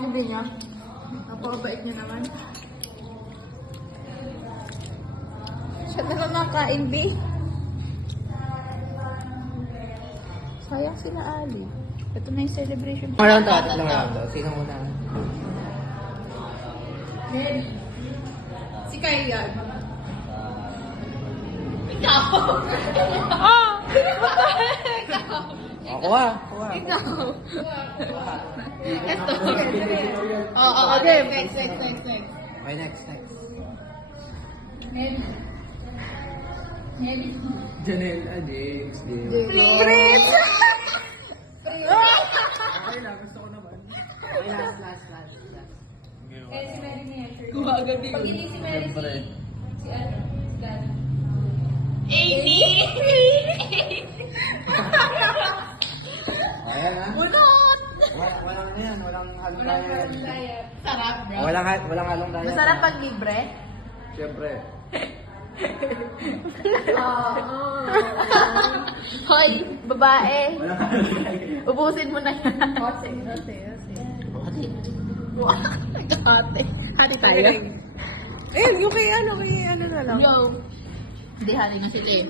Hindi niya. Napakabait niya naman. Siya na lang nakain, B. Sayang sila Ali. Ito na yung celebration. Walang tatat lang lang daw. Sino muna? Si Kaya. Ako ah. Ikaw. Ito. Oo, game. Next. Okay, next. Janelle, James. Chris! Okay lang, gusto ko naman. Okay, last. Kuha agad yun. Pag hindi si Mary, si ano? Si Gana. Ayan ah. Bunot! Walang ano yan, walang halong daya yan. Sarap, bro. Walang halong daya. Masarap pag libre? Siyempre. Hoy, babae. Walang halong daya. Ubusin mo na yan. Ate. Ate. Hati tayo. Ayun, yung kay ano na lang. Yo. Hindi, hati nga sila eh.